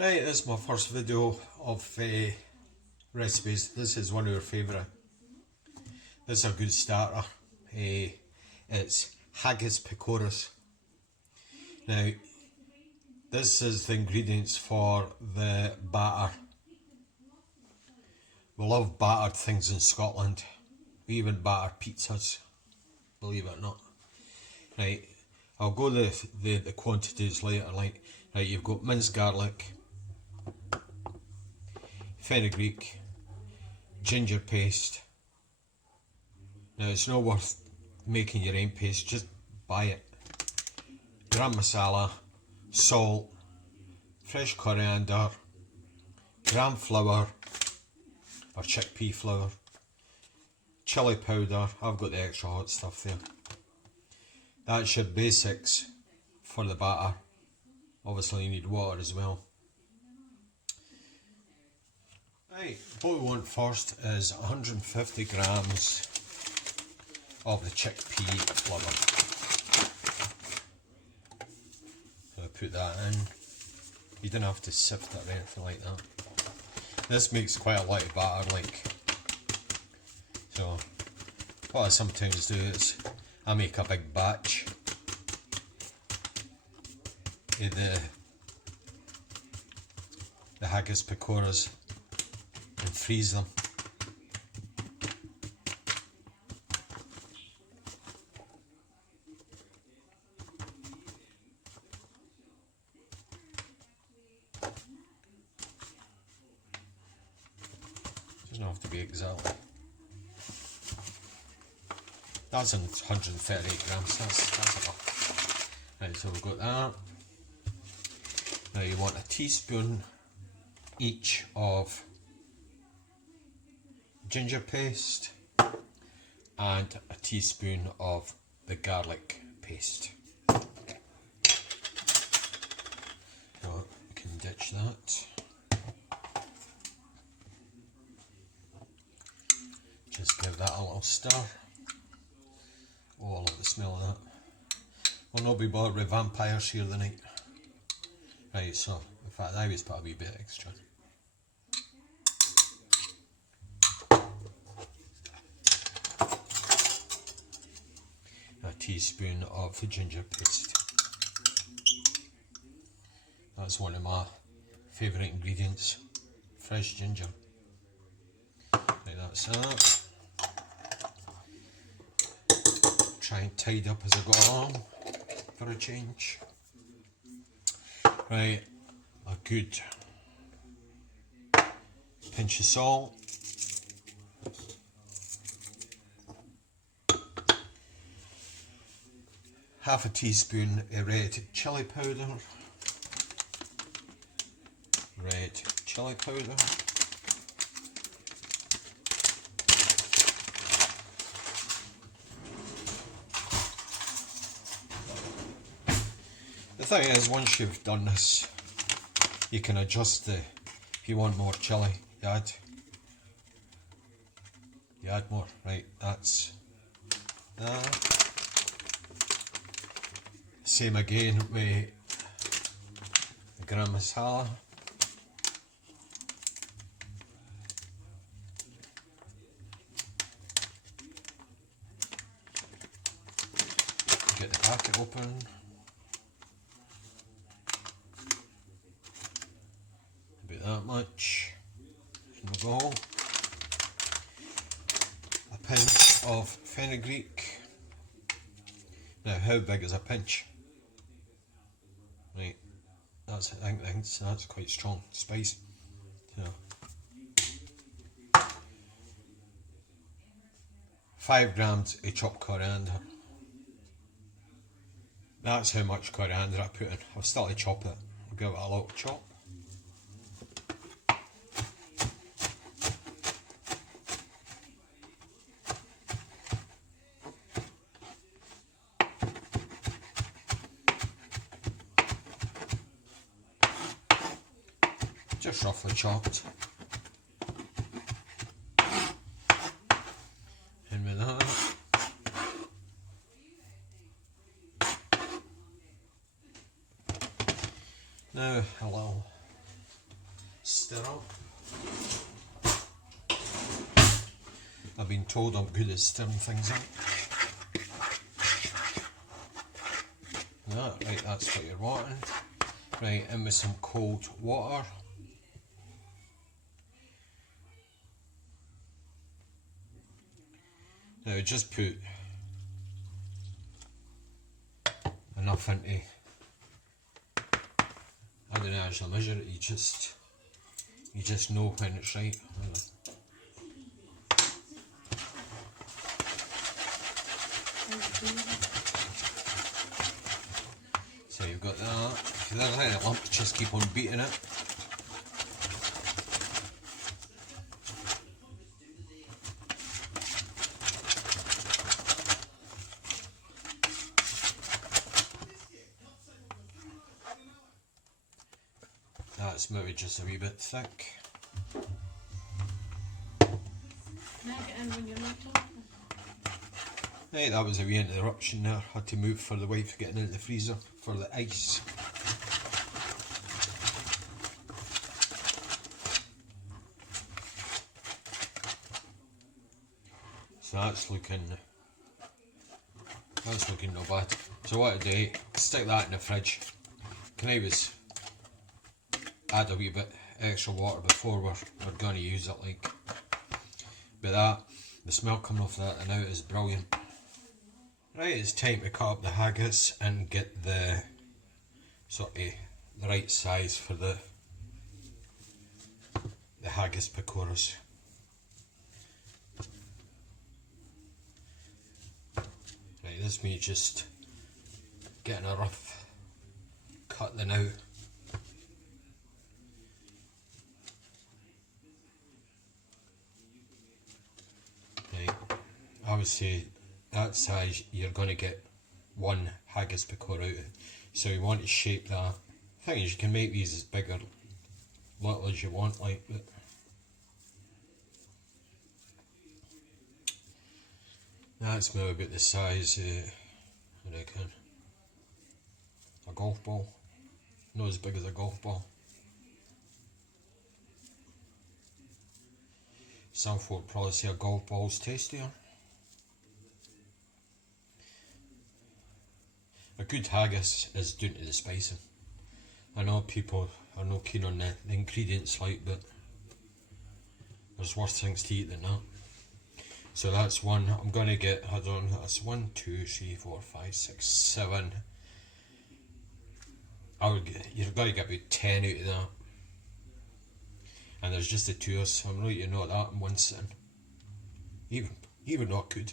Right, this is my first video of recipes. This is one of your favourite. This is a good starter. It's Haggis Pakoras. Now, this is the ingredients for the batter. We love battered things in Scotland. We even batter pizzas, believe it or not. Right, I'll go the quantities later. Like, right, you've got minced garlic, fenugreek, ginger paste. Now it's not worth making your own paste, just buy it. Garam masala, salt, fresh coriander, gram flour or chickpea flour, chilli powder. I've got the extra hot stuff there. That's your basics for the batter. Obviously you need water as well. Right, what we want first is 150 grams of the chickpea flour. So I put that in. You don't have to sift it or anything like that. This makes quite a lot of batter, like. So what I sometimes do is I make a big batch of the Haggis Pakoras and freeze them. Doesn't have to be exactly. That's in 138 grams, that's enough. Right, so we've got that. Now you want a teaspoon each of ginger paste and a teaspoon of the garlic paste. So we can ditch that. Just give that a little stir. Oh, I love the smell of that. We'll not be bothered with vampires here tonight. Right, so in fact I always put a wee bit extra. A teaspoon of the ginger paste. That's one of my favourite ingredients. Fresh ginger. Right, that's that. Try and tidy up as I go along for a change. Right, a good pinch of salt. Half a teaspoon of red chilli powder. Red chilli powder. The thing is, once you've done this, you can adjust if you want more chilli, you add more. Right, that's that. Same again with the garam masala. Get the packet open. About that much. In we go. A pinch of fenugreek. Now, how big is a pinch? Right, I think that's quite strong spice. So 5 grams of chopped coriander. That's how much coriander I put in. I'll still to chop it. I'll give it a little chop. Just roughly chopped. And with that, now a little stir up. I've been told I'm good at stirring things up. Right, that's what you're wanting. Right, in with some cold water. Now just put enough into, I don't actually measure it, you just know when it's right. So you've got that. If there's any lumps, just keep on beating it. That's maybe just a wee bit thick. Can I get in when you're not talking? Right, that was a wee interruption there. Had to move for the wife getting into the freezer for the ice. So that's looking not bad. So what I do, stick that in the fridge. Can I always add a wee bit extra water before we're going to use it, like. But that, the smell coming off that and out is brilliant. Right, it's time to cut up the haggis and get the sort of the right size for the haggis pakoras. Right, this is me just getting a rough cut then out. Right, I would say that size you're going to get one haggis pakora out of it. So you want to shape that. The thing is, you can make these as big or little as you want, like, but that's maybe about the size, I reckon, a golf ball. Not as big as a golf ball. Some folk probably say a golf ball's tastier. A good haggis is down to the spicing. I know people are not keen on the ingredients, like, but there's worse things to eat than that. So that's one. I'm going to get, hold on, that's 1, 2, 3, 4, 5, 6, 7. You've got to get about 10 out of that. And there's just the two of us, so I'm not eating all that in one sitting. Even not good.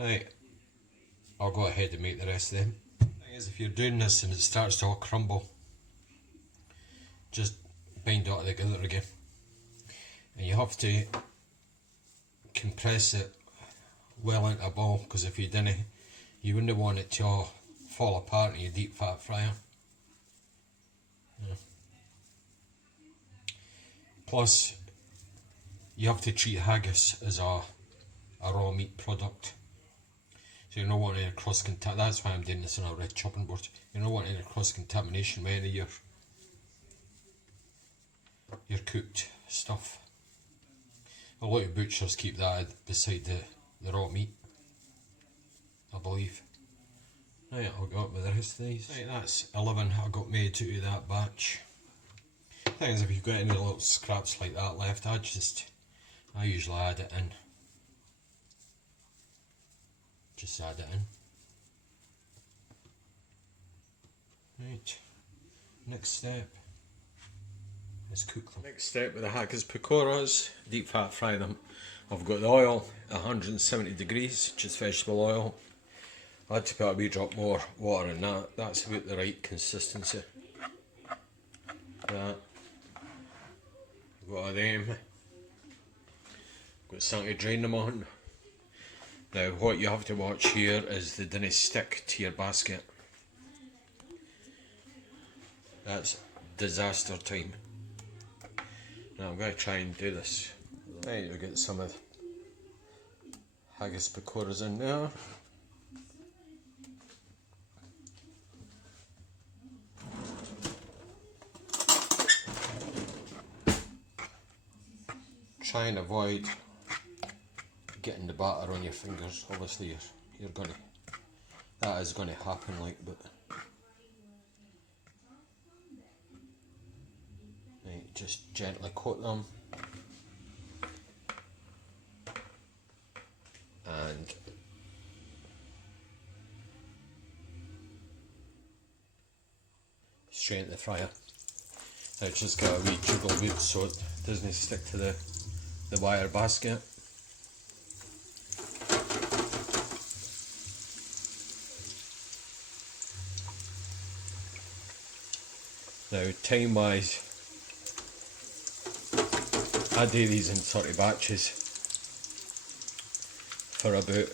Right, I'll go ahead and make the rest of them. The thing is, if you're doing this and it starts to all crumble, just bind it all together again. And you have to compress it well into a ball, because if you didn't, you wouldn't want it to all fall apart in your deep fat fryer. Yeah. Plus, you have to treat haggis as a raw meat product. So you're not wanting any cross-contamination. That's why I'm doing this on a red chopping board. You're not wanting any cross-contamination with any of your cooked stuff. A lot of butchers keep that beside the raw meat, I believe. Right, I'll go up with the rest of these. Right, that's 11 I got made out of that batch. The thing is, if you've got any little scraps like that left, I usually add it in. Just add it in. Right, next step is cook them. Next step with the Haggis Pakoras, deep fat fry them. I've got the oil, 170 degrees, just vegetable oil. I had to put a wee drop more water in that. That's about the right consistency. That. Got them. Got something to drain them on. Now what you have to watch here is they didn't stick to your basket. That's disaster time. Now I'm going to try and do this. Right, we'll get some of the Haggis Pakoras in there. try and avoid getting the batter on your fingers. Obviously you're gonna, that is gonna happen, like, but right, just gently coat them and straight into the fryer. Now just got a wee jiggle boot so it doesn't stick to the wire basket. Now time wise, I do these in sort of batches for about,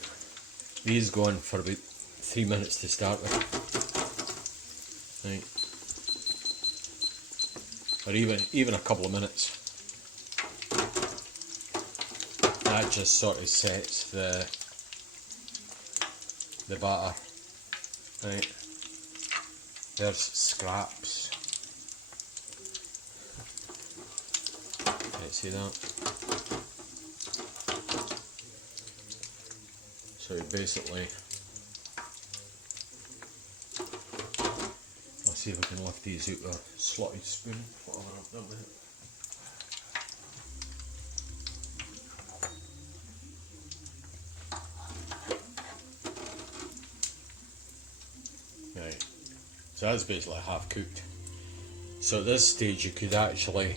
these go on for about 3 minutes to start with. Right. Or even a couple of minutes. That just sort of sets the batter. Right. There's scraps. Right, see that? So basically, I'll see if I can lift these out with a slotted spoon, whatever I've done with it. Right, so that's basically half cooked. So at this stage you could actually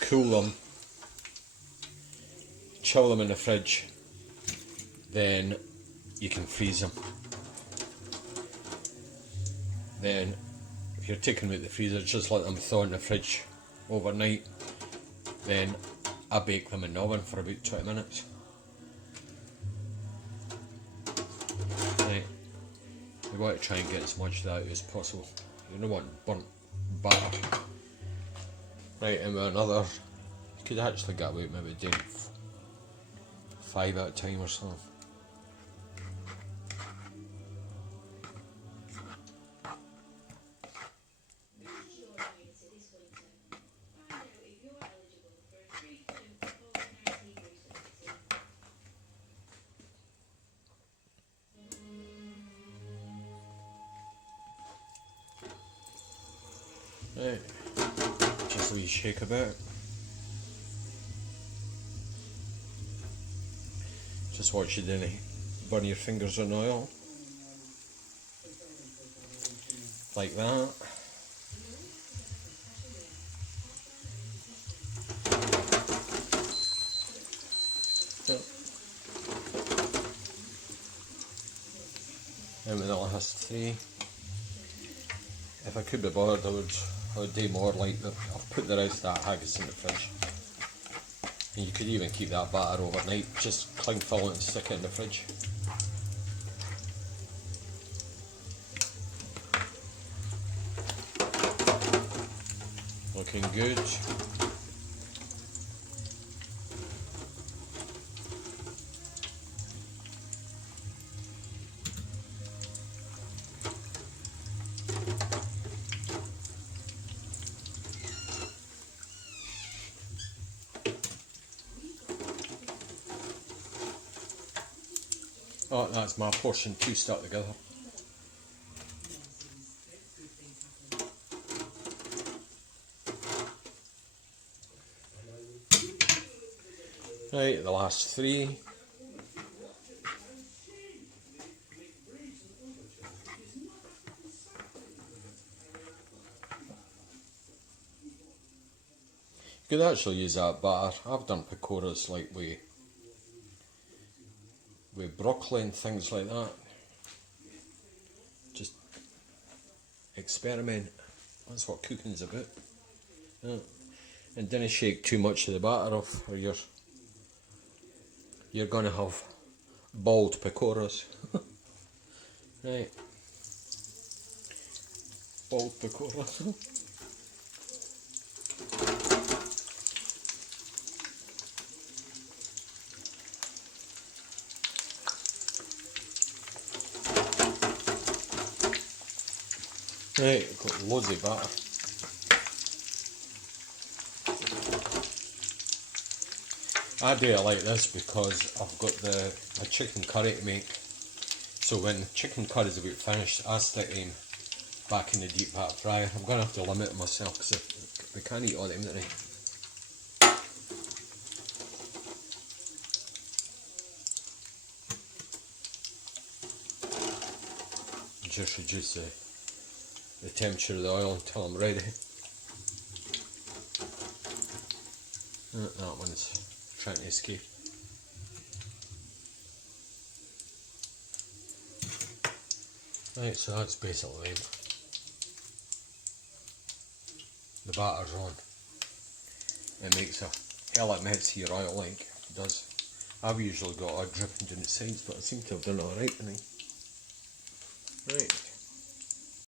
cool them, chill them in the fridge, then you can freeze them. Then if you're taking them out the freezer, just let them thaw in the fridge overnight. Then I bake them in the oven for about 20 minutes. Right. You want to try and get as much of that out as possible. You don't want burnt batter. Right, and with another, you could actually get away with maybe doing 5 at a time or something. Right, just a wee shake about. Just watch you didn't burn your fingers on oil. Like that. Yep. And with the last 3, if I could be bothered I would do more, like I've put the rest of that haggis in the fridge. And you could even keep that batter overnight, just cling fill it and stick it in the fridge. Looking good. Oh, that's my portion 2 stuck together. Right, the last 3. You could actually use that batter. I've done pakoras like with broccoli and things like that. Just experiment. That's what cooking's about. Yeah. And don't shake too much of the batter off, or you're gonna have bald pakoras. Right. Bald pakora. Right, got loads of batter. I do it like this because I've got a chicken curry to make. So when the chicken curry is about finished, I stick them back in the deep fat fryer. I'm going to have to limit myself because we can't eat all them tonight. Just reduce the temperature of the oil until I'm ready. That one's trying to escape. Right, so that's basically them. The batter's on. It makes a hell of a mess here, oil like it does. I've usually got a dripping down the sides, but I seem to have done alright tonight. Right.